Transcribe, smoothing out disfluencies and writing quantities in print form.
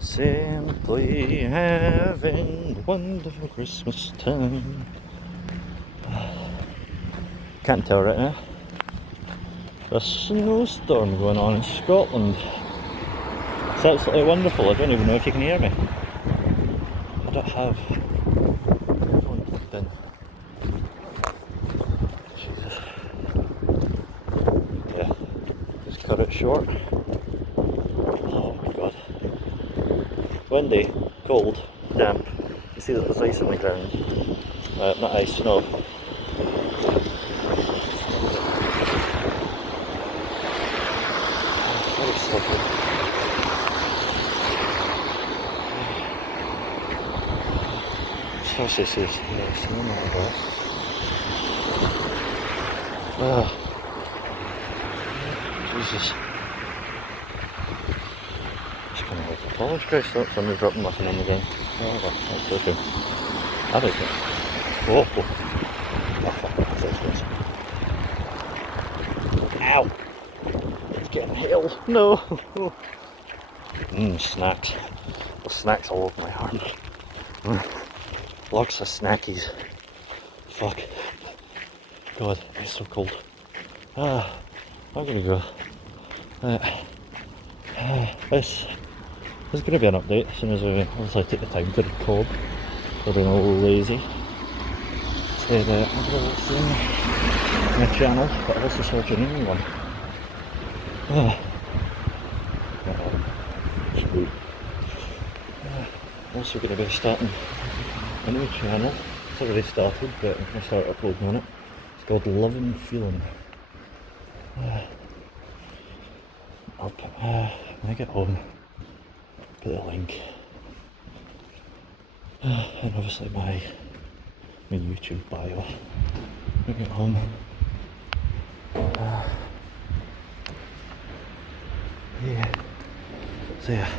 Simply having a wonderful Christmas time. Can't tell right now. There's a snowstorm going on in Scotland. It's absolutely wonderful. I don't even know if you can hear me. I don't have earphone plugged in. Jesus. Yeah, just cut it short. Oh my god. Windy, cold, damp. You see that there's ice on the ground. Not ice, snow. Very slippery. Especially if there's snow not about. Jesus. Just gonna have to apologise for somebody dropping nothing on the ground. Oh, that's okay. I like it. Oh, oh. Oh fuck, that's expensive. Ow! It's getting hail. No! Snacks. There's snacks all over my arm. Lots of snackies. Fuck. God, it's so cold. I'm gonna go. This is gonna be an update as soon as I obviously take the time to record. I've been a little lazy. Said I'm gonna watch my channel, but I also saw a new one. Also going to be starting a new channel. It's already started, but I'm going to start uploading on it. It's called Lovin Feelin. I'll put, when I get home, put the link. And obviously my YouTube bio. When I get home. Yeah. So yeah.